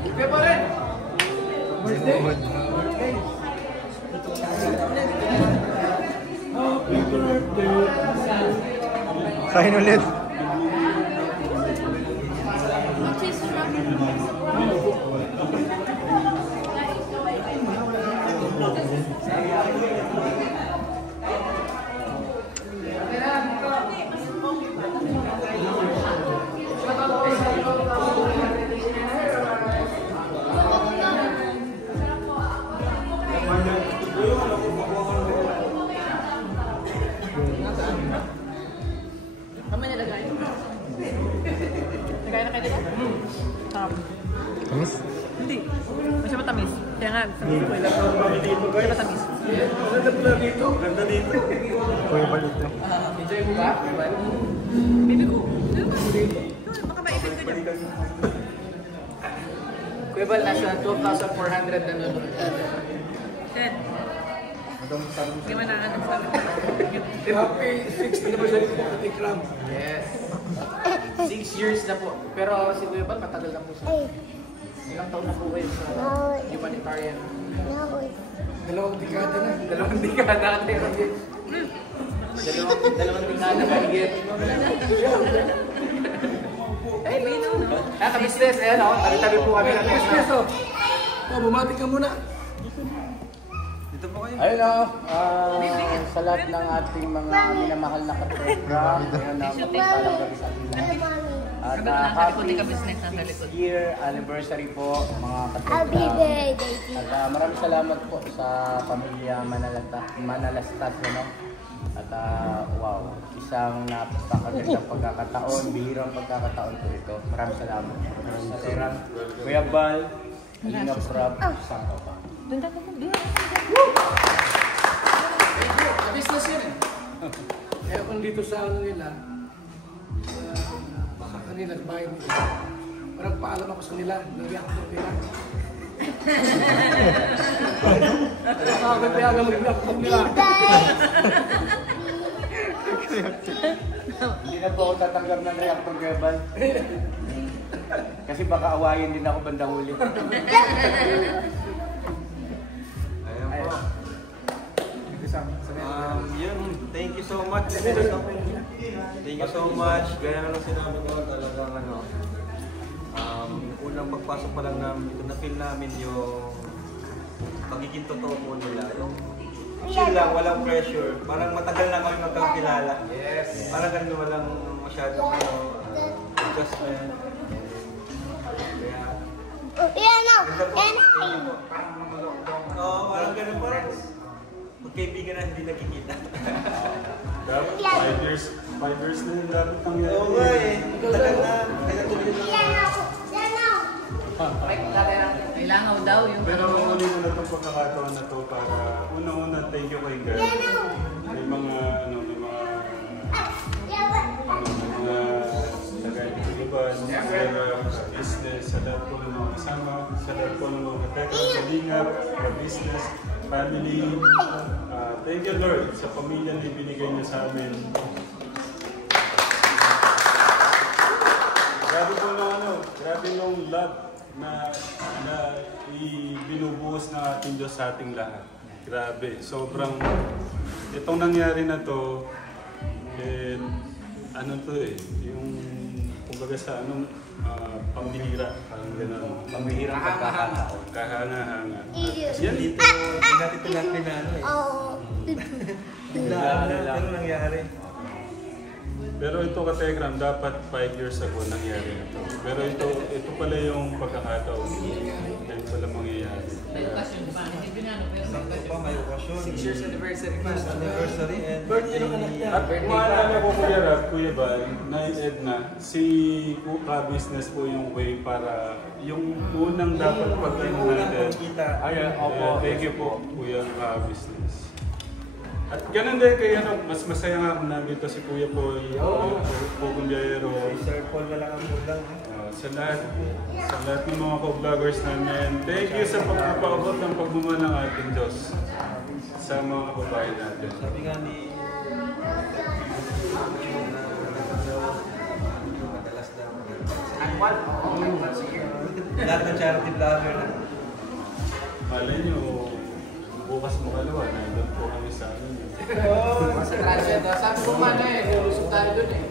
Kaya pa rin! Birthday! Happy birthday! Kain ulit. Tamis? Hindi. Masya matamis. Kaya nga, tamis ko ilang. Masya matamis. Ganda dito. Ganda dito. Kuya balik na. Enjoy mo ba? Baby ko. Baka maipin ko dyan. Kuya Bal, nasa 12,400 na nanonood. 10. Hindi man naanan sa akin. Happy 60 na ba siya dito? Ikram. Yes. 6 years na po. Pero si Kuya Bal, matagal na po siya. Ilang taon na po kayo sa humanitarian? Dalawang dekada na. Dalawang dekada na. Dalawang dekada na higit. Ay, binaw na. Ka-business, ayan o. Tabi-tabi po kami ng business. Bumati ka muna. Dito po kayo. Ayun o, sa lahat ng ating mga minamahal na katropa, ngayon na magpapalang gabi sa ating lahat. At happy 6 year anniversary po mga katropa. At maraming salamat po sa pamilya Manalastas. At wow, isang napakagandang pagkakataon, bihirang pagkakataon po ito. Maraming salamat. Kuya Bal, Inga Prab, Sangka pa. Doon tayo po. Business yun eh. Kaya kung dito sa ano nila, sa kanila, sa bahay nila, parang paalam ako sa nila, nag-reactor nila. Sabi kaya na mag-reactor nila. Hindi na po ako tatanggap ng reactor, Kuya Bal. Kasi baka awayin din ako bandang huli. Ayan po. Yun, thank you so much. Thank you so much. Gaya nga lang sinabi ko talagang unang pagpasok pa lang namin dito, na-feel namin yung pagiging totoo po nila. Yung chill lang, walang pressure. Parang matagal na kami magkakilala. Yes. Parang ganun, walang masyadong adjustment. Oo, parang ganun, parang magkaibigan na hindi nakikita. Dapat 5 years na yung dapat nangyari. Oo nga eh, tagal na, kaya tuloy na. Kailangan daw yung... Pero uli ko na itong pagkakataon na to para una-una thank you kay God. May mga tagay-iban, business, sa lahat po ng mga kasama, sa lahat po ng mga katekra, kalingap, business, family. Thank you Lord sa pamilya na ibinigay niyo sa amin. Grabe po grabe yung love na ibinubuhos ng ating Diyos sa ating lahat. Grabe, sobrang itong nangyari na to, yung kumbaga sa pambihira, parang gano'n. Pambihirang pagkakataon. Kahanga-hanga. Yan dito, hindi natin ito natin na ano nangyari. Pero ito Kategram, dapat 5 years ago nangyari na ito. Pero ito pala yung pagkakataon. Yan pala mangyayari. May okasyon. 6 years anniversary pa. Anniversary and Birthday ng anak niya. At maalala ko Kuya Rab, Kuya Bal, Nay Edna, si Ka-Business po yung way para yung unang dapat pag-ano natin. Ayan, thank you po Kuya Ka-Business. At ganun din kay mas masaya nga kung nandito si Kuya Paul, Pugulyero. Sir Paul na lang ang mulang. Sa lahat ng mga co-vloggers namin, thank you sa pagpapaabot ng pagmamahal ng ating Diyos sa mga kababayan natin. Sabi nga ni madalas daw. Lahat ng charity vlogger na. Malay nyo, bukas makalawa, nandun po kami sa amin. Sa transgender. Sabi ko man lulusog tayo dun eh.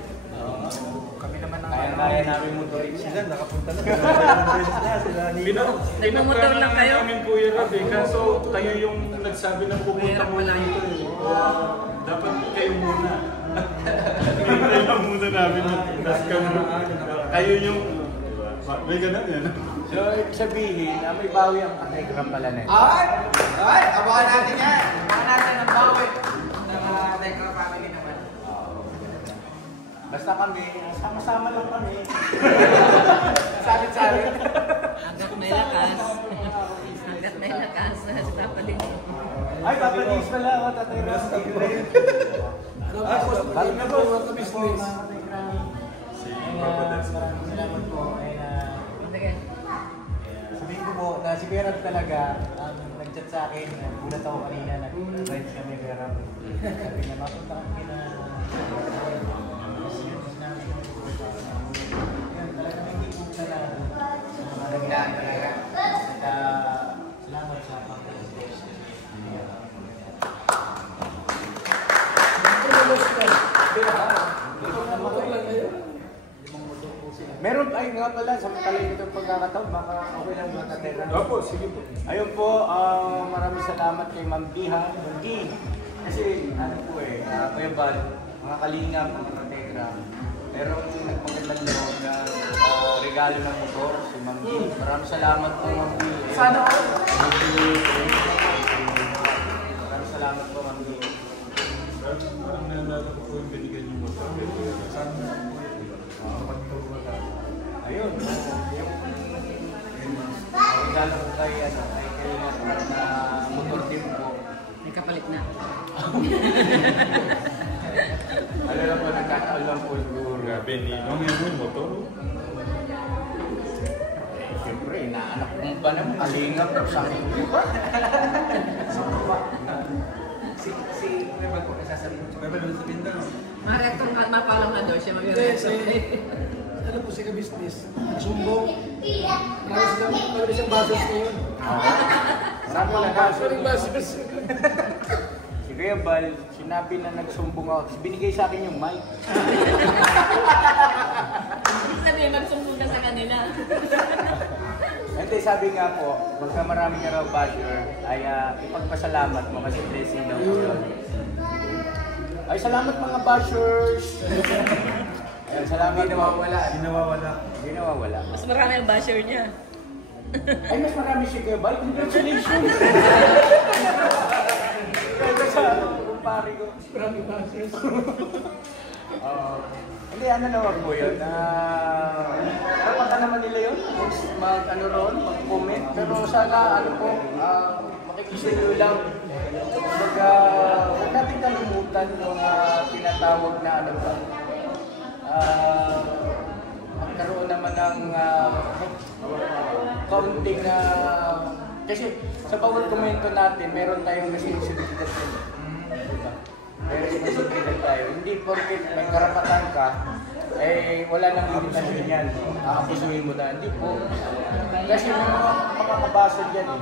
Kami naman ang Kaya namin motorin Sila, nakapunta na. Sila Nagmamotor lang kayo? namin Kuya Rab eh, kaso kayo yung nagsabi na pupunta muna dito eh. Dapat kayo muna. Hintay lang muna namin yung kayo yung... May ganun yan. So, ibig sabihin, may bawi ang Telegram pala na ito. Ay! Abangan natin yan! Abangan natin ang bawi ng Tekra family naman. Basta kami, sama-sama lang kami. Salit-salit. Hanggat may lakas. Hanggat may lakas. Papa din. Ay, papalis pala ako, Tatay Ras. Balik na po mga business. Si Papa Dance. Maraming salamat po. Sige. Sabihin ko po na si Kuya Rab talaga nag-chat sa akin. Gulat ako kanina, nag-ride kami Kuya Rab. Sabi na mapunta kami na talaga may higong na naglaan talaga. Salamat sa pag-invest. Meron ay nga pala, samantalay itong pagkakataon, baka okay lang mga Tatera. Opo, sige po. Ayun po, maraming salamat kay Ma'am Biha, Munggi. Kasi ano po Kuya Bal, mga kalingap, mga Tatera, merong nagpagandang loob na regalo ng motor, si Ma'am Gi. Maraming salamat po, Ma'am Gi. Sana ako. Maraming salamat po, Ma'am Gi. Parang nalala ko po yung binigyan niyo mo sa akin. Ayun, yung regalo ko kay Kalingap na motor din po. May kapalit na. Alam lang po, nagkataon lang po siguro. Grabe, ninong yung motor. Siyempre, inaanak mo ba naman? Kalingap, sakit mo ba? Si Kuya Bal po nasasabihin. May ba sabihin na? Mga rektor nga, mapalang na daw siya Hindi, mag-rektor. ano po siya ka-business? Sumbong. Marami siyang buses ngayon. Saan mo nag-aso? Maraming buses. Si Kuya Bal, sinabi na nagsumbong ako, tapos binigay sa akin yung mic. Sabi, magsumbong ka sa kanila. Hindi, sabi nga po, pagka marami ka raw basher, ay ipagpasalamat mo kasi blessing daw po yun. Ay, salamat mga bashers! Ayan, salamat. Hindi nawawala. Hindi nawawala. Mas marami ang basher niya. Ay, mas marami si Kuya Bal. Congratulations! Kaya sa kumpare ko. Maraming buses. Hindi, ano naman po yun. Kapag naman nila yun, mag-ano ron, mag-comment. Pero sana, ano po, makikisuyo lang. Huwag natin kalimutan yung tinatawag na ano ba. Magkaroon naman ng kaunting na... kasi sa bawat komento natin, meron tayong responsibilidad din. Diba? May responsibilidad tayo. Hindi porket may karapatan ka, wala nang limitasyon yan. Aabusuhin mo na. Hindi po. Kasi may mga makakabasa dyan eh.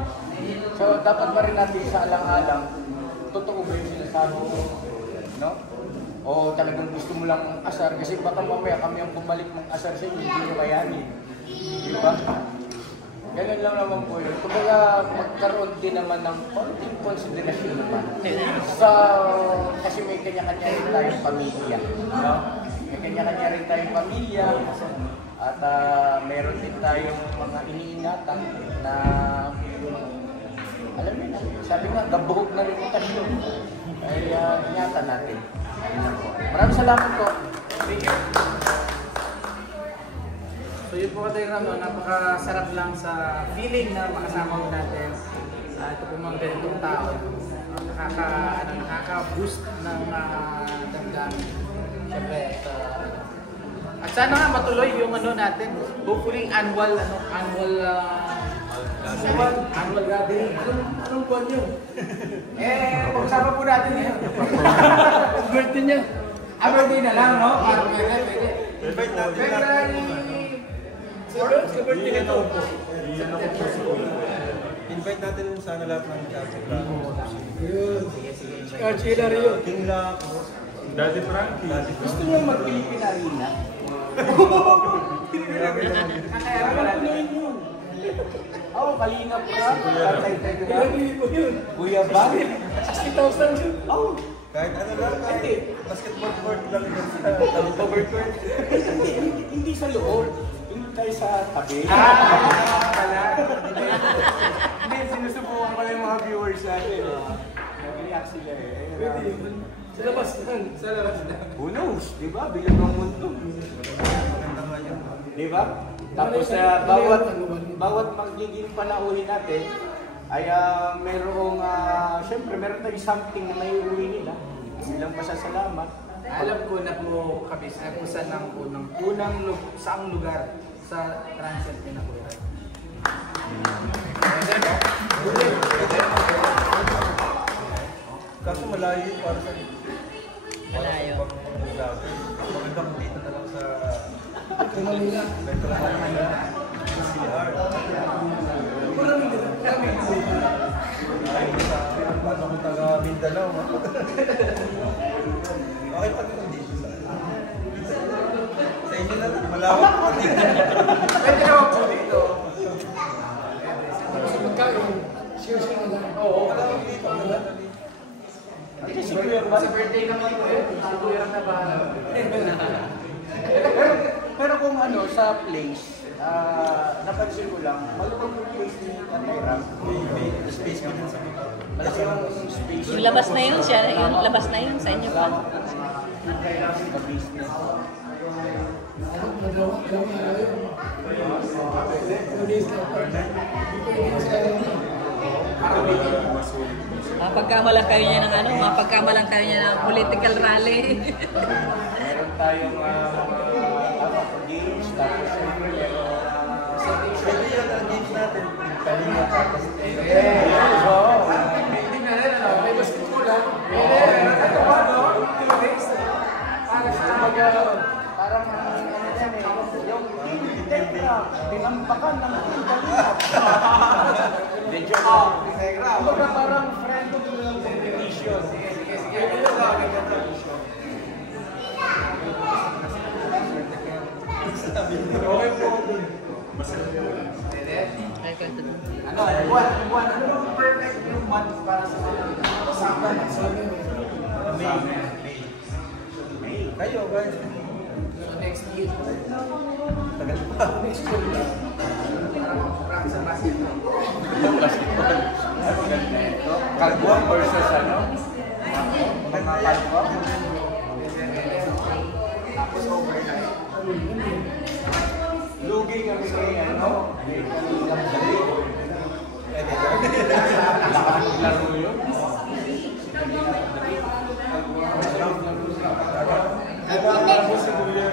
So dapat pa rin natin sa alang-alang, totoo ba yung sinasabi mo? No? O talagang gusto mo lang asar kasi baka mamaya kami ang bumalik ng asar sa inyo, hindi nyo kayanin. Diba? Ganun lang naman po yun. Kumbaga magkaroon din naman ng konting konsiderasyon naman. Kasi may kanya-kanya rin tayong pamilya. No? May kanya-kanya rin tayong pamilya. At meron din tayong mga iniingatan na alam mo na, sabi nga, gabuhog na reputasyon. Ay ingatan natin. Maraming salamat po. Thank you. So yun po Tatay Ram, napakasarap lang sa feeling na makasama mo natin. Ito po mga ganitong tao. Nakaka-boost ng damdamin. Siyempre, at sana nga matuloy yung ano natin. Hopefully annual gathering. Anong buwan yun? Pag-usama po natin yun. Birthday niya. Birthday na lang, no? Pwede. February 6 Iyan ako po si Kuya Bal. Invite natin sana lahat ng Chelsea Club. Archie Lario. King Lock. Daddy Frankie. Gusto niyo mag-Philippine Arena? Oo, Kalingap Rob. Kuya Bal. 60,000 yun. Oh, Kahit ano lang, kahit basketball court lang yun sa cover court. Hindi sa loob. Hindi tayo sa tabi. Hindi, sinusubukan ko lang yung mga viewers natin. Nag-react sila eh. Sa labas lang. Sa labas lang. Who knows? Di ba? Bilog ng mundo. maganda nga yun. Di ba? Tapos bawat magiging panauhin natin ay merong, syempre meron tayong something na may uwi nila. Bilang pasasalamat. Alam ko na po kami kung saan ang saang lugar sa Transcend na po. Kaso malayo yun para sa Malayo. maganda kung dito na lang sa Metro Manila. CR. Paano kung taga Mindanao? Okay pa kung dito sa inyo na lang. Malawak pa dito. Pwede naman po dito. Sa pagkain, share na lang. Oo, Malawak dito. Si Kuya Bal. sa birthday naman po eh. Si Kuya na bahala. Pero kung ano, sa place, napansin ko lang, malupag yung place ni Katera. May space ko din sa mga. Malaki yung space. Yung labas na yun siya, yung labas na yun sa inyo pa. Kailangan sa business. Mapagkamalang kayo niya ng ano, mapagkamalang kayo niya ng political rally. Meron tayong games, tapos siyempre meron Pwede yun ang games natin. Kanina tapos. Hindi na rin, ano? May basketball lang. Ito ba, no? parang ano yan eh, yung Tegra, tinampakan ng Tegra. Medyo kumbaga parang friend of the competition. Sige. Okay po. Ay, kwento dun. Ano, buwan. Ano yung perfect yung month para sa summer? May. Kayo guys. So next year. Tagal pa. Next year. Parang practice sa basketball. Kalbuan versus ano? Mga kalbuan. Tapos overnight. Lugi kami kay ano? May kanilang dali. Laro yun. Ako si Kuya.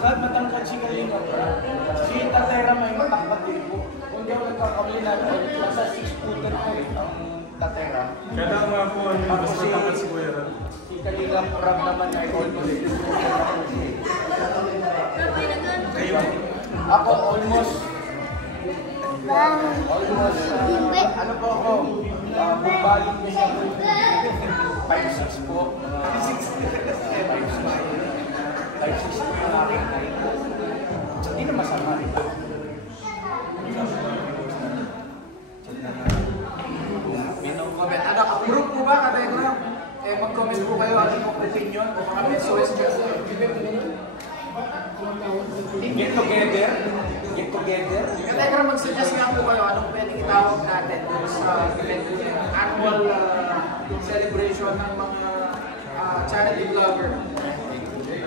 Matangkad si Kalinga. Si Tatera may matangkad din po. Kung di ako nagkakamali na, nasa 6-footer po ang Tatera. Kaya nga po, mas matangkad si Kuya. Si Kalinga Rob naman ay almost 6-footer na po. Ako almost, ano po ako, bubalin niya siya po. 5'6 po. 5'6 po yung aking height. Hindi na masama rin. Comment. Ano, approve po ba kada ito? Mag-comment po kayo ang inyong opinion o mga suggestions. Get together. Get together. Kaya mag-suggest nga po kayo anong pwedeng itawag natin dun sa annual celebration ng mga charity vlogger.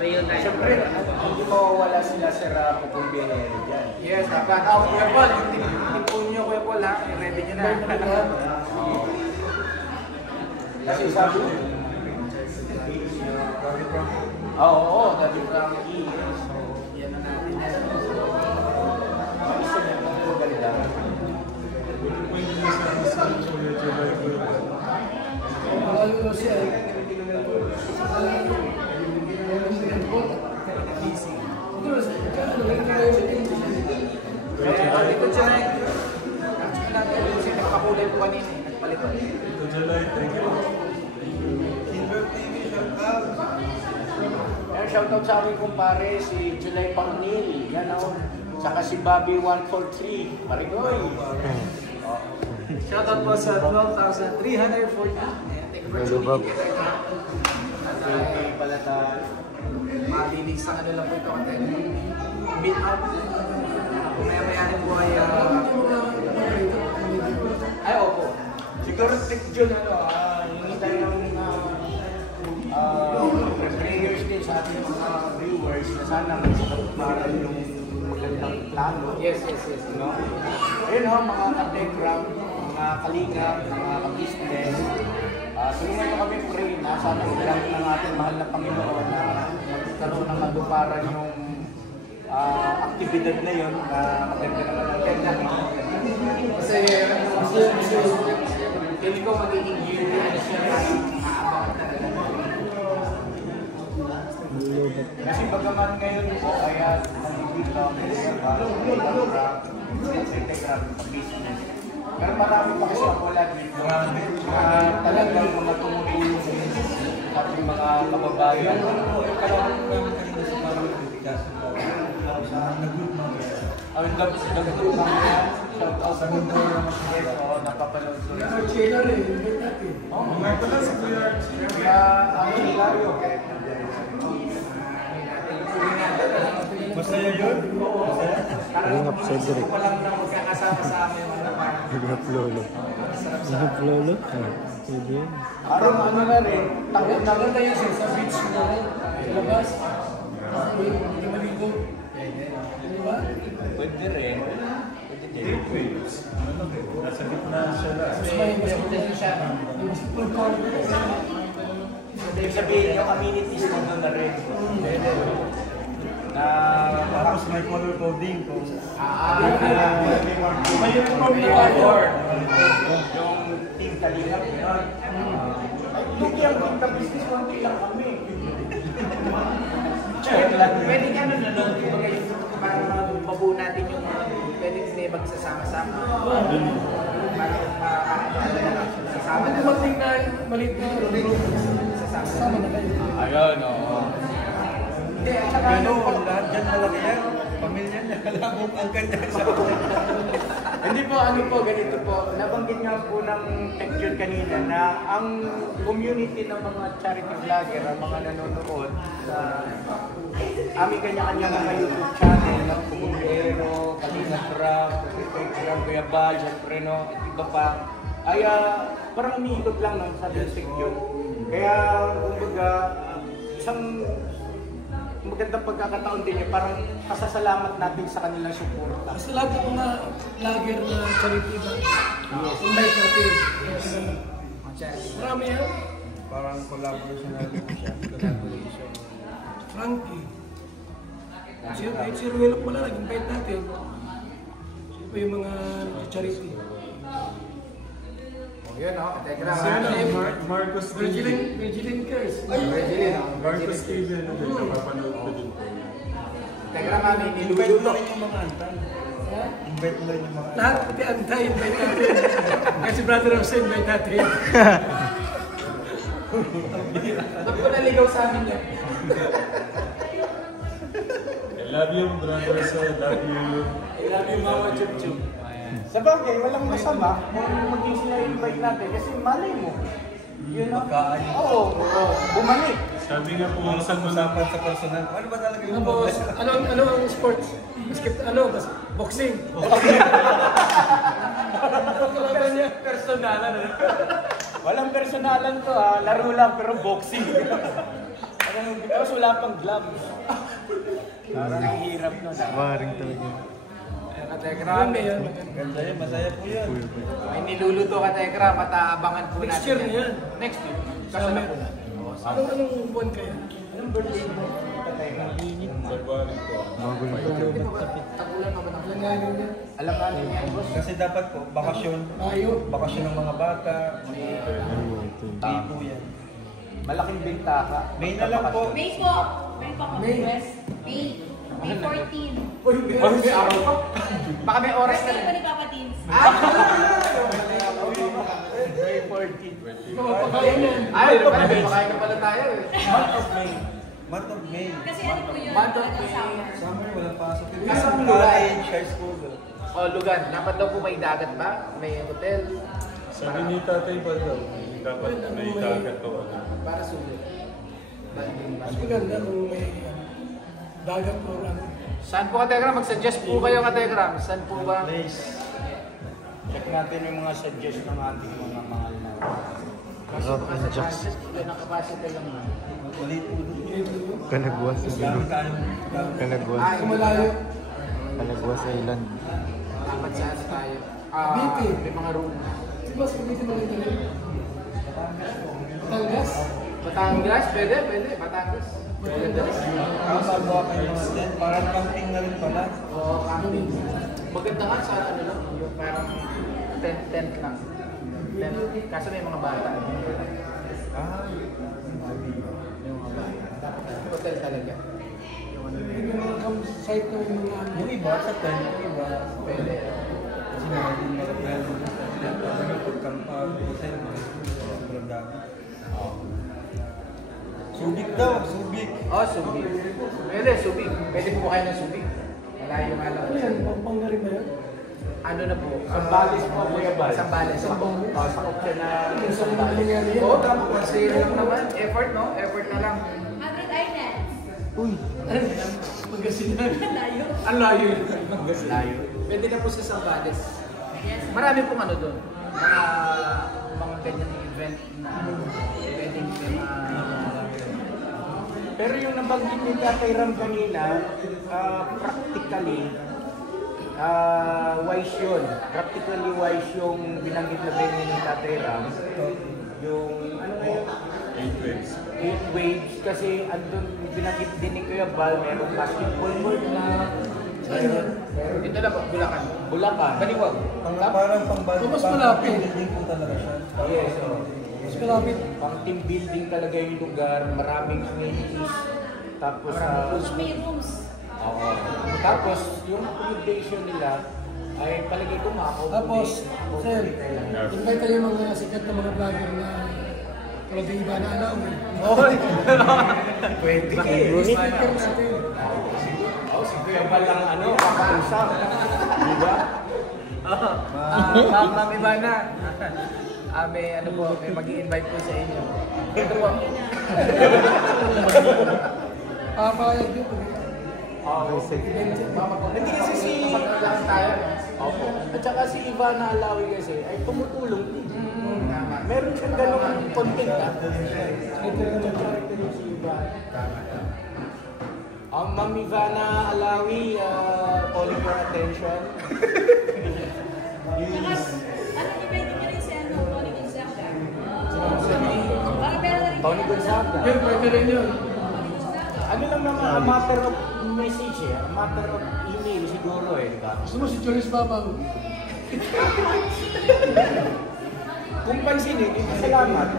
Siyempre, hindi mawawala sila sa Pupumbihero dyan. Yes, dapat. Kuya Paul, yung tip po niyo, Kuya Paul, ha? I-ready nyo na. Kasi sabi ko, oo, Daddy Frankie. So, Yan na natin. isa na po ganda. Pwede niyo sa Kuya July, Kuya Bal. pa-shoutout sa amin kumpare, si July Parnil, yan o. Saka si Bobby 143, Marigoy. Shoutout po sa 12,340. Thank you for tuning in. Okay, pala tayo. Malinis ang ano lang po ito. Meet up. Kung maya-mayanin po ay... Ay, opo. Siguro June, hindi tayo ng prayers din sa ating mga viewers na sana para yung magandang plano. Yes. No? Ayun ho, mga ka-telegram, mga kalinga, mga ka-business. Tulungan nyo kami pray na sana ilang ng ating mahal na Panginoon na magkaroon ng maduparan yung aktibidad na yun na maganda naman. Kasi feeling ko magiging year na siya na aabangan talaga. Kasi bagaman ngayon po kaya nandito para sa business. Pero marami pa kasi ako lagi talagang mga tumutulong sa ating mga kababayan. Ang nag-good mga yan. Shoutout sa mundo ng mga napapanood ko lang. Kaya ang Hilario. Masaya yun? Ring up Cedric. Walang na magkakasama sa amin. Ring up Lolo. Ring up Lolo? Pwede yun. Parang ano na rin, takot na rin. Yan sa beach na rin. Labas. Hindi maligo. Diba? Pwede rin. Nasa gitna siya lang. Mas full court. Ibig sabihin yung amenities mo doon na rin. Na Tapos may color coding kung yung team Kalingap. Lugi ang team ka business, konti lang kami. Pwede nga nun, para mabuo natin yung pwede magsasama-sama. Para sasama na. Dumating na maliit na sasama na kayo. Ayun, oo. Hindi, at saka lahat dyan malaki yan. Pamilya niya, labong ang kanya siya. Hindi po, ano po, ganito po. Nabanggit nga po ng TechJune kanina na ang community ng mga charity vlogger, ang mga nanonood sa aming kanya-kanya mga YouTube channel ng Pumulero, Kalingap Rap, Kuya Bal, syempre no, at iba pa, ay parang umiikot lang ng sabi ng TechJune. Kaya, kumbaga, isang magandang pagkakataon din yun, parang pasasalamat natin sa kanilang suporta. sa lahat ng mga vlogger na charity ba? Invite natin. Marami yan. Parang collaboration na rin siya. Frankie. Si Ruelo pala, nag-invite natin. Sino pa yung mga charity? Yun o, Marcos TV. Virgilin Curse. Marcos TV na din, napapanood ko din po. Teka namin, Invite mo rin yung mga antay. Invite mo rin yung mga lahat pati antay, invite natin. Kasi Brother Jose, invite natin. Ba't ko naligaw sa amin yan? I love you, brother. I love you. I love you, Mama Chup Chup. Sa bagay, walang masama kung maging sila invite natin kasi malay mo. Yun know? Oo, bumalik. Sabi nga po, sa usapan sa personal. Ano ba talaga yung Boss, ano ang sports? Boxing. Personalan. Walang personalan to ha, laro lang pero boxing. Tapos wala pang gloves. Parang ang hirap nun ha. Waring talaga. Kategram, Ganda yun, masaya po yun. may niluluto Kategram at aabangan po natin. Next year na yan. Next year. Kasama po. Anong buwan kaya? Anong birthday mo? February po. Bago na ito. Tagulan pa ba na? Alam ka niyo yan, boss? Kasi dapat po, bakasyon. Bakasyon ng mga bata. May po yan. Malaking bintaka. May na lang po. May po. May po kami West. May 14. Uy, may araw pa. Baka may oras Birthday na ko ni Papa Teens. May 14. Ay, pakain na pala tayo eh. Month of May. Month of May. Kasi ano po yun? Month of May. Summer, walang pasok. Kasang lugar? College, high school. Oh, lugar. Dapat daw po may dagat ba? May hotel? Sabi ni Tatay ba daw, dapat may dagat o ano. Para sulit. Mas maganda kung may dagat o ano. Saan po Kategram? Mag-suggest po kayo Kategram. Saan po ba? Please, check natin yung mga suggest ng ating mga mahal na. Kasi baka sa chances, ilan ang capacity lang na. Maliit po doon. Kanagwas sa Gamit tayo. Kanagwas. Kung malayo, Kanagwas Island. Dapat saan tayo? Biti. May mga room. di ba sabihin mo rin tayo? Batangas? Batangas? Pwede, pwede. Batangas. Pwede. Kakagawa kayo ng tent. Parang camping na rin pala. Oo, camping. Maganda nga sa ano lang, yung parang tent lang. Tent. Kaso may mga bata. Ah, May mga bata. Hotel talaga. Yung mga campsite ng mga ano. yung iba sa tent, yung iba. Pwede. Kasi meron din mga friend doon sa tent. Kasi pagkampag, hotel, sobrang dami. Subic daw, Subic. Oh, Subic. Pwede, Subic. Pwede po kayo ng Subic. Malayo nga lang. Ano yan? Pampanga rin ba yan? Ano na po? Sambales po, Kuya Bal. Sambales. Sakop siya na. Minsan na nangyari yan. Oo, tama po. Kasi lang naman. Effort, no? Effort na lang. 100 Islands. Uy! Pagkasinan. Layo. Ang layo yun. Layo. Pwede na po sa Sambales. Marami pong ano doon. Mga ganyan event na pwedeng Pero yung nabanggit ni Tatay Ram kanina, practically, wise yun. Practically wise yung binanggit na venue ni Tatay Ram. Yung, ano na yun? 8 waves. 8 waves kasi andun binanggit din ni Kuya Bal, merong basketball court na meron Ito na po, Bulacan. Bulacan. Baliwag. Parang pang-band. Mas malapit. Building po talaga siya. Yes, oh. Mas malapit. Pang team building talaga yung lugar, maraming amenities. Tapos, May rooms. oo. Tapos, yung accommodation nila ay palagay ko Tapos, sir, lang. invite tayo yung mga sikat na mga vlogger na tulad yung iba na alam. Hoy! Pwede. Speaker natin. Oh, si Kuya Bal lang kakausap. Di ba? Ma'am Ivana. May ano po, may mag-i-invite po sa inyo. Ito po. Papayag yun. Hindi kasi si... Opo. At saka si Ivana Alawi kasi ay tumutulong din. Meron siyang ganong content ah. Ma'am Ivana Alawi, calling for attention. Ano event niyo rin si ano? Tony Gonzaga. Tony Gonzaga. Yun, pwede rin yun. Ano lang naman, a matter of message eh. A matter of email siguro eh, di ba? Gusto mo si Julius Babang? Kung pansinin, salamat.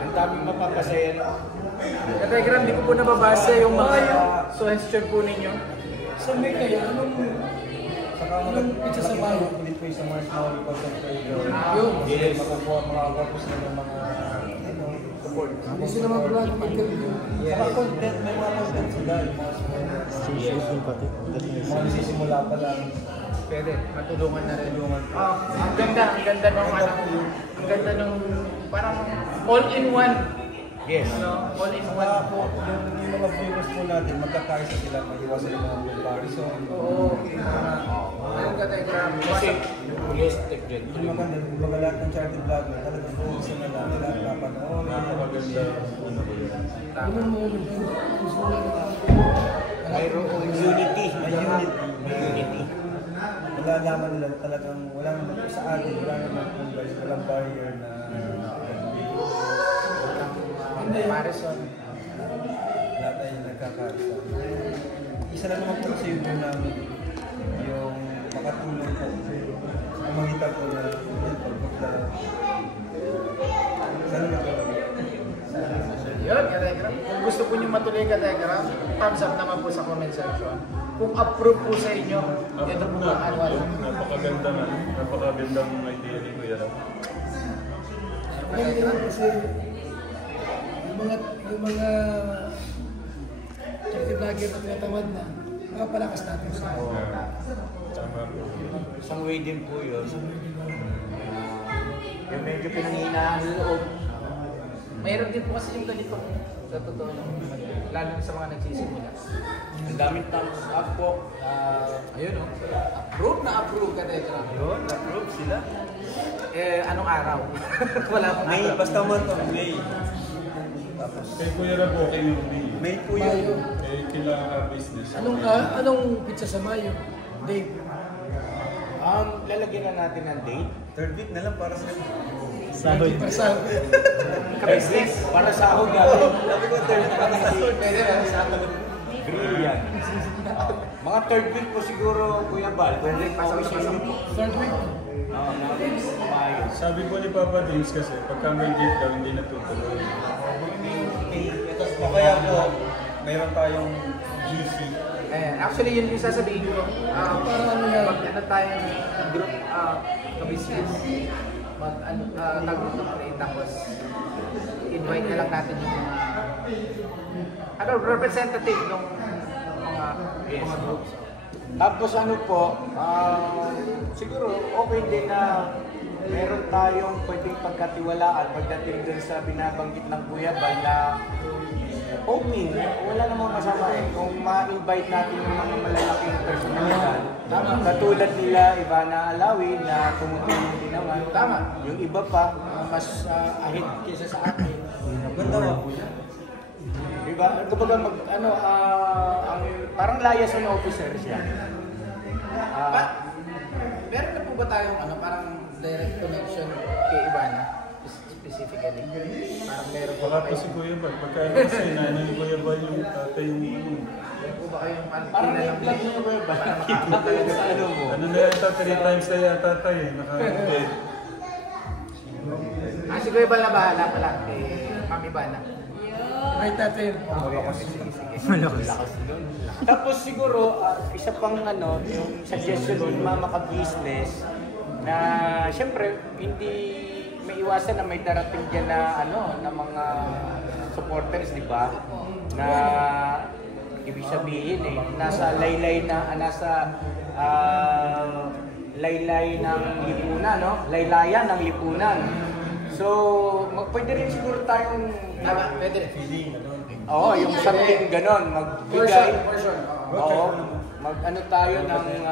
Ang daming mapapasaya na. Telegram, di ko po nababasa yung mga suggestion po ninyo. Sa may kaya, anong pizza sa bayo? Ulit po yung sa Marshmallow Content Radio. Yun. Yes. Makukuha makakapos na ng mga support. Hindi sila mag-vlog interview. Saka content, may mga content sila. Yung mga pati. mga nasisimula pa lang. Pwede, matulungan na rin. Ang ganda nung ano, ang ganda nung parang all-in-one. Yes. No? All-in-one. Saka po, yung mga viewers po natin, magkakaisa sila, mag-iwasan yung mga comparison. Oo. Ang Telegram. Kasi, holistic din. Yung mga lahat ng charity vlog na talagang gusto na lang nila napanoorin. Napakaganda ano ko yun. Yun ang mga gusto nila. Mayroong unity. May unity. May unity. Malalaman nila talagang walang sa atin, walang barrier na Comparison. lahat ay nagkakaisa. Isa lang naman po kasi yung namin yung makatulong po. Ang makita po na yun, pagpunta. Sana magkakaroon. Yun, Telegram. Kung gusto po nyo matuloy ka Telegram, thumbs up naman po sa comment section. Kung approve po sa inyo, ito po ang annual. Napakagandang idea ni Kuya Ram. Hindi kasi yung mga charity vlogger na tinatamad na, makapalakas natin sa Tama po. Isang way din po yun. Yung medyo pinanghinaan ng loob. Mayroon din po kasi yung ganito sa totoo lang. Lalo na sa mga nagsisimula. Ang daming thumbs up po. Ayun o. Approve ka tayo. Yun, approve sila. Anong araw? Wala pong May, araw. basta month of May. Tapos, Kay Kuya Rab, okay yung May. May po yun. Mayo. Eh, kila business. Anong pizza sa Mayo? Dave? Lalagyan na natin ng date. Third week na lang para sa Sahod. Para Business. Para sa ako gagawin. Sabi ko, third week para sa Pwede na sa akin. Brilliant. Mga third week po siguro, Kuya Bal. Pwede pasok sa inyo po. third week. Mayo. Sabi po ni Papa Dings kasi, pagka may gift daw, hindi natutuloy. O kaya po, mayroon tayong GC. Actually, yun yung sasabihin ko. Para ano yan? Mag-ano tayong group ka-business. Tagong ng play. Tapos, invite na lang natin yung mga representative ng mga groups. Tapos ano po, siguro okay din na meron tayong pwedeng pagkatiwalaan pagdating dun sa binabanggit ng Kuya Bal na opening. Wala namang masama eh. Kung ma-invite natin yung mga malalaking personalidad, katulad nila Ivana Alawi na tumutulong din naman. Tama. Yung iba pa, mas ahead kaysa sa akin. Ganda mo. Diba? Kumbaga parang liaison officer siya. Meron na po ba tayong parang direct connection kay Ivana? Specifically? Parang meron po Wala ba po si Kuya Bal. Pagka kasi nanay ni Kuya Bal yung tatay yung ano. Meron po ba kayong Parang may plan yung Kuya Bal. Nakikita talaga sa ano mo. Ano na yata, 3 times na yata tayo. Naka-bed. si Kuya Bal na bahala pala kay Ma'am Ivana. Right natin. Lakas nun. Tapos siguro, isa pang yung suggestion ng Mama Ka-Business na siyempre hindi may iwasan na may darating dyan na na mga supporters, di ba? Na ibig sabihin nasa laylay ng lipunan, no? Laylayan ng lipunan. So, pwede rin siguro tayong Pwede. Oo, yung something ganon, magbigay. Portion. Oo, mag-ano tayo ng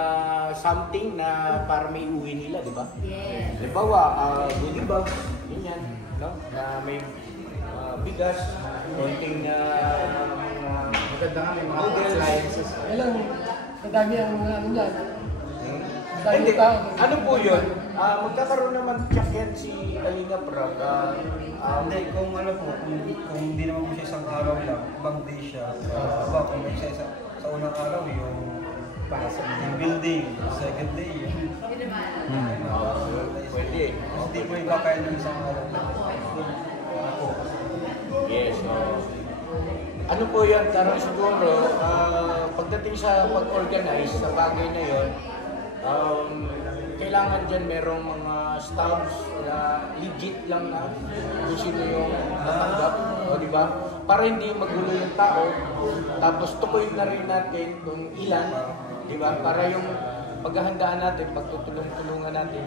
something na para may uwi nila, di ba? Yes. Halimbawa, goodie bag, yun yan, no? Na may bigas, konting Maganda nga may mga noodles. appliances. Kailan, madami ang niyan. Hindi, ano po yun? Magkakaroon naman check yan si Kalinga Prab. Hindi, kung ano po, kung hindi naman po siya isang araw lang, ibang day siya. Kung may siya sa unang araw, yung team building, second day, Pwede. hindi po iba kaya ng isang araw lang. Yes, ano po yan, tarang siguro, pagdating sa pag-organize sa bagay na yun, kailangan dyan merong mga staffs na legit lang na kung sino yung natanggap, o di ba? Para hindi magulo yung tao, tapos tukoy na rin natin kung ilan, di ba? Para yung paghahandaan natin, pagtutulong-tulungan natin,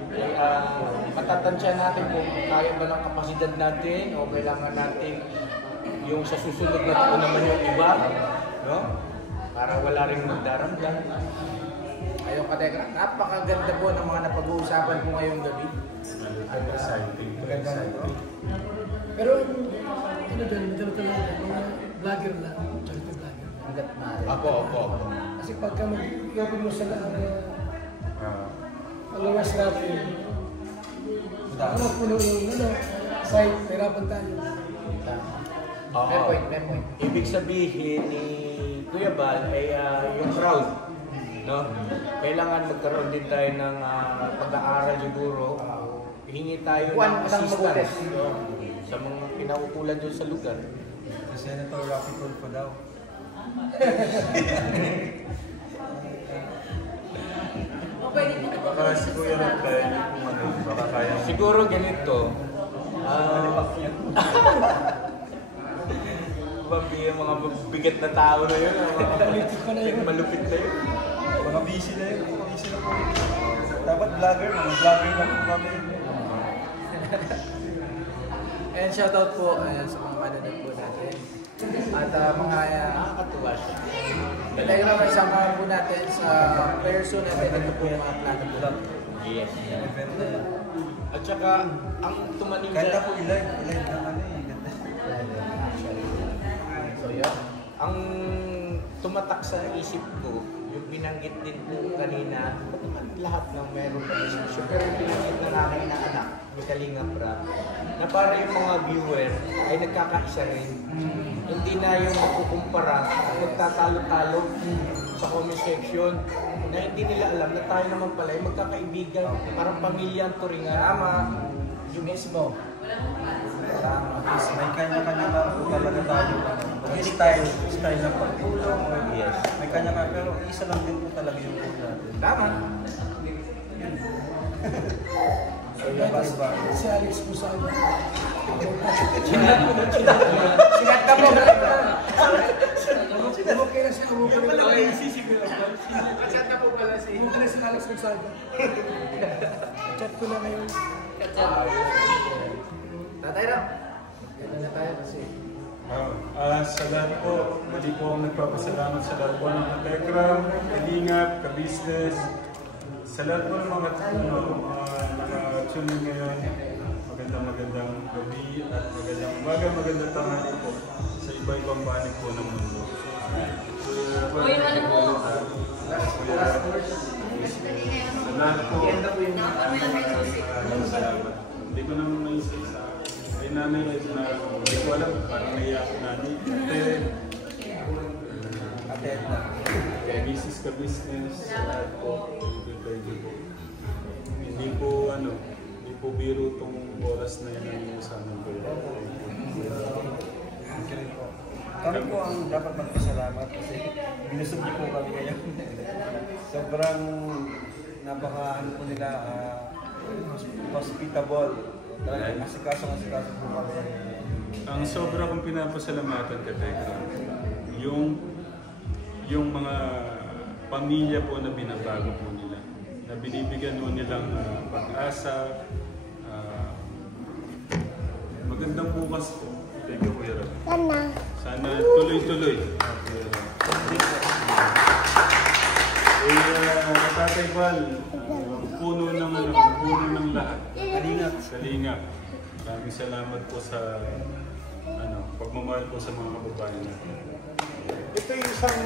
matatansya natin kung kaya ba ng kapasidad natin o kailangan natin yung sa susunod na taon naman yung iba, no? Para wala rin magdaramdam. Ayun ka, Tekra. Napakaganda po ng mga napag-uusapan po ngayong gabi. Exciting. Pero ano doon, mga vlogger lang, charity vlogger. Hanggat na. Opo. Kasi pagka mag-open mo sa alawas natin, puno yung site, hirapan tayo. Fair point. Ibig sabihin ni Kuya Bal ay yung crowd, no? Kailangan magkaroon din tayo ng pag-aaral siguro. Hingi tayo ng assistance sa mga pinaukulan doon sa lugar. Si Senator Rocky Tulfo daw. Baka si Kuya Rab kaya niyo kung baka kaya. Siguro ganito, Yung mga bigat na tao na yun, mga malupit na yun. Mga busy na yun, busy na po. Dapat vlogger, mga vlogger na po kami. And shoutout po sa mga manonood po natin. At mga nakakatuwa siya. Dahil naman isama po natin sa person event. Ito po yung mga plano po. Yes. Event na yan. At saka, ang tumaning Ganda po i-live na ano eh. Ganda. So yun, ang tumatak sa isip ko, yung binanggit din po kanina, ba't naman lahat ng meron pa rin siya, pero binanggit na namin na anak, ni Kalinga Prab, na para yung mga viewer ay nagkakaisa rin. Hindi na yung magkukumpara, magtatalo-talo sa comment section, na hindi nila alam na tayo naman pala ay magkakaibigan, parang pamilya ang turingan. Tama. Yung mismo. May kanya-kanya na po talaga tayo. Style ng pagtulong. Yes. May kanya-kanya, pero isa lang din po talaga yung po natin. Tama. So, labas ba? Si Alex po sa ano. Sikat ka po. Okay na siya. Sikat ka po pala si... Okay na si Alex Gonzaga. Chat ko na ngayon. Tatay na. Ganda na tayo kasi. Sa lahat po, mali po akong nagpapasalamat sa lahat po ng Katekram, Kalingap, Ka-Business, sa lahat po ng mga naka-tune ngayon. Magandang gabi at magandang umaga, magandang tanghali po sa iba-ibang panig po ng mundo. Uy, ano po? Salamat po. Salamat. Hindi ko naman naisa-isa. Ay nanay na hindi ko alam, parang naiyak ko nanay. Ate Edna. Kaya business ka business, lahat po, thank you po. Hindi po biro itong oras na yan ang iusanan ko. Kami po ang dapat magpasalamat kasi binusog niyo po kami ngayon. Sobrang napaka po nila hospitable. Talagang asikaso po kami. Ang sobra kong pinapasalamatan ka, Tekram, yung mga pamilya po na binabago po nila, na binibigyan mo nilang pag-asa, magandang bukas po. Thank you, Kuya Rob. Sana tuloy-tuloy. Tatay Val, puno ng lahat. Kalingap. Maraming salamat po sa pagmamahal po sa mga kababayan natin. Ito yung isang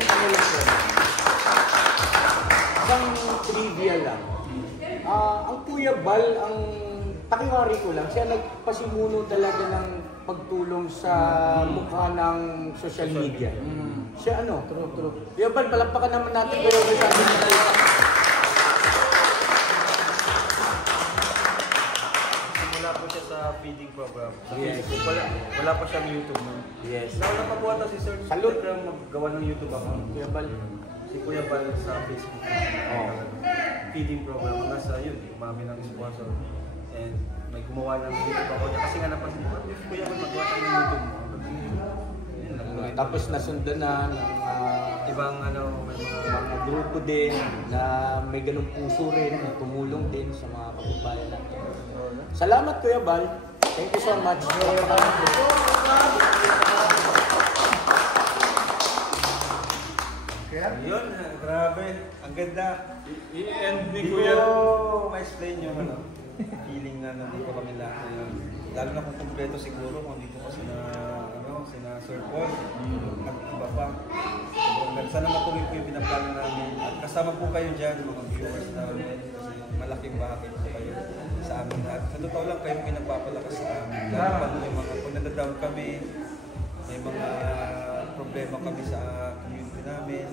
isang trivia lang. Ang Kuya Bal, ang takiwari ko lang, siya nagpasimuno talaga ng pagtulong sa mukha ng social media. Siya True. Kuya Bal, palakpakan naman natin kayo sa ating mga. Simula po siya sa feeding program. Yes. Wala pa siyang YouTube. No? Yes. Nauna pa po ata si Sir Salute. maggawa ng YouTube account. Kuya Bal. Si Kuya Bal sa Facebook. Feeding program. Nasa yun, umami ng sponsor. And may gumawa ng YouTube account. Kasi nga napansin ko, Kuya Bal magawa tayo ng YouTube mo. Tapos nasundan na ng Ibang may mga grupo din na may ganung puso rin, na tumulong din sa mga kababayan natin. Salamat Kuya Bal. Thank you so much. Yun, grabe. Ang ganda. I-end ni Hindi Kuya. ko ma-explain yung feeling na nandito kami lahat ngayon. Lalo na kung kompleto siguro kung dito ko sina Sir Paul, nag-iba pa. Sana matuloy po yung pinaplano namin. At kasama po kayo dyan, mga viewers namin. Kasi malaking bakit po kayo sa amin. At sa totoo lang kayo pinagpapalakas sa amin. Lalo pa yung mga kung nag-down kami, may mga problema kami sa community namin.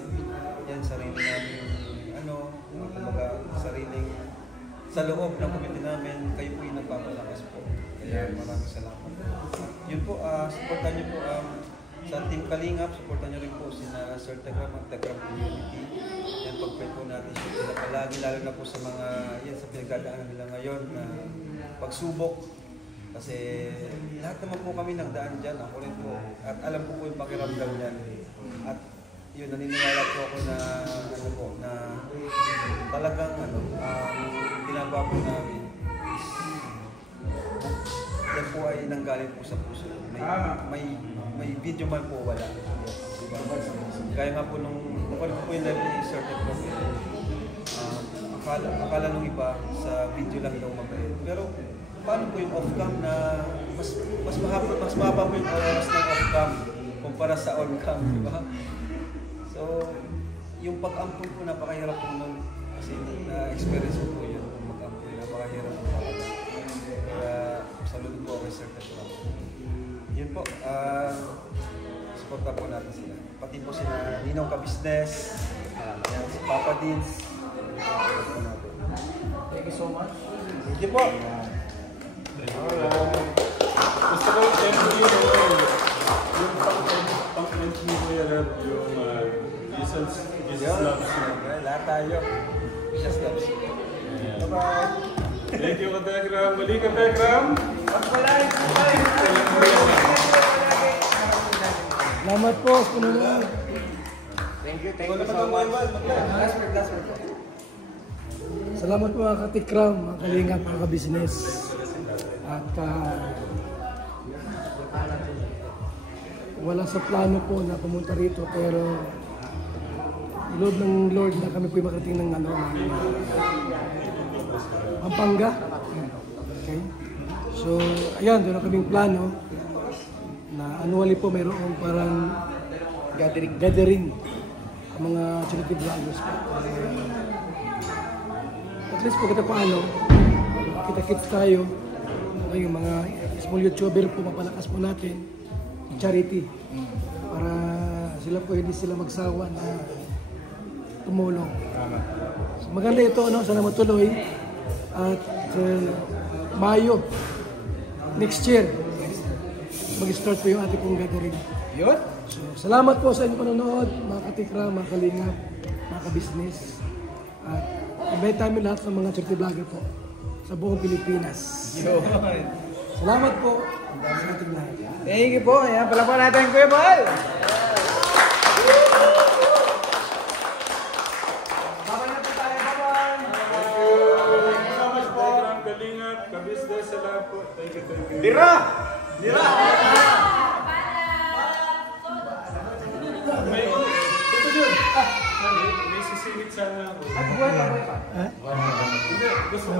Yan, sarili namin, kumbaga, sariling sa loob ng community namin, kayo po yung nagpapalakas po. Kaya maraming salamat. Yun po, supportan niyo po sa Team Kalingap, supportan niyo rin po sina Sir Tekram at Tekram Community. Yan, pag-pray po natin sila palagi, lalo na po sa mga, sa pinagdadaanan nila ngayon na pagsubok. Kasi lahat naman po kami nagdaan dyan, ako rin po. At alam ko po yung pakiramdam niyan. At yun, naniniwala po ako na, ano po, na talagang ginagawa po namin is, yan po ay nanggaling po sa puso. May video man po wala. Diba? Kaya nga po nung po yung live ni Sir Ted po, akala nung iba sa video lang daw mabait. Pero paano po yung off-cam na mas mahaba po yung oras ng off-cam kumpara sa on-cam, di ba? So, yung pag-ampun po napakahirap po nun kasi na-experience ko po yun, mag-ampun, napakahirap po. Kaya saludo po ako kay Sir Ted po. Yun po, supporta po natin sila. Pati po sila Ninong Ka-Business, si Papa Dins. Thank you so much. Thank you po. Gusto ko yung MD yung pang-end mo yung Jesus Loves You. Lahat tayo. Jesus Loves You. Bye-bye. Thank you, Kategram. Mali, Kategram. Salamat po, Pununod. Thank you so much. Last word po. Salamat po mga katikram, mga kalingap, mga ka-business. At wala sa plano po na pumunta rito, pero Lord ng Lord na kami po makarating ng Pampanga. Okay. So, ayan, doon na kaming plano na annually po mayroong parang gathering ang mga charity vloggers po. At least po kita paano, kita-kits tayo, yung mga small YouTuber po, mapalakas po natin charity para sila po hindi sila magsawa na tumulong. So, maganda ito, no? Sana matuloy at Mayo next year mag-start po yung ating pong gathering. Yun? So, salamat po sa inyong panonood, mga katikra, mga kalingap, mga ka-business. At invite namin lahat ng mga charity vlogger po sa buong Pilipinas. Salamat po sa ating lahat. Thank you po. Ayan, pala po natin Kuya Bal. Bye-bye na po tayo. Bye-bye. Thank you so much po. Kategram, Kalingap, Ka-Business, salamat po. Thank you. Dira! May sisingit sana ako. Ay, buhay pa. Hindi, gusto